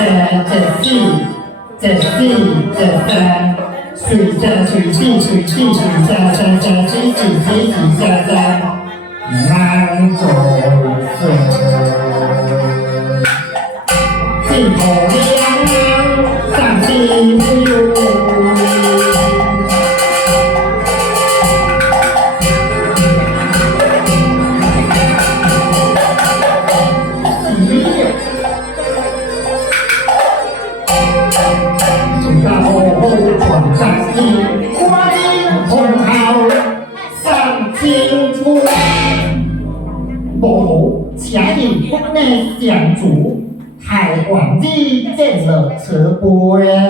三，这四，这四，这三，四下去，去去去去下下下，几几几几下下，难走四。四头羊，上西天。主太广正见了慈悲。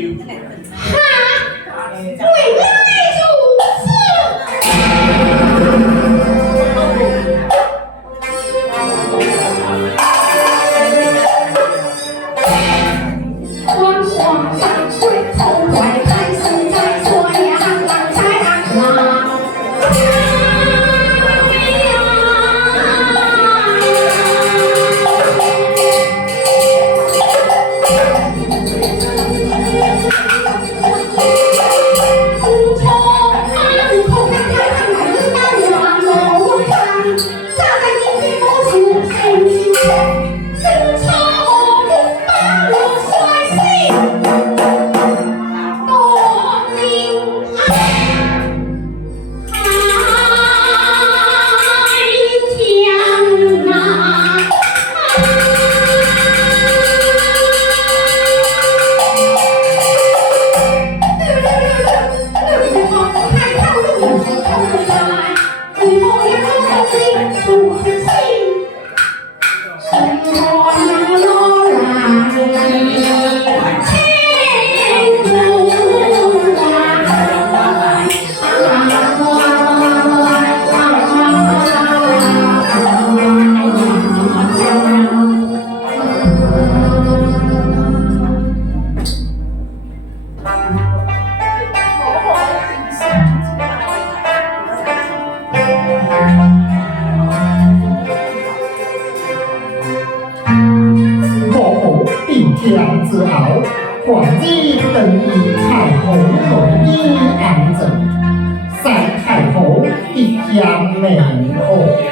之后，皇帝等于太和为安州，三太后亦享名号。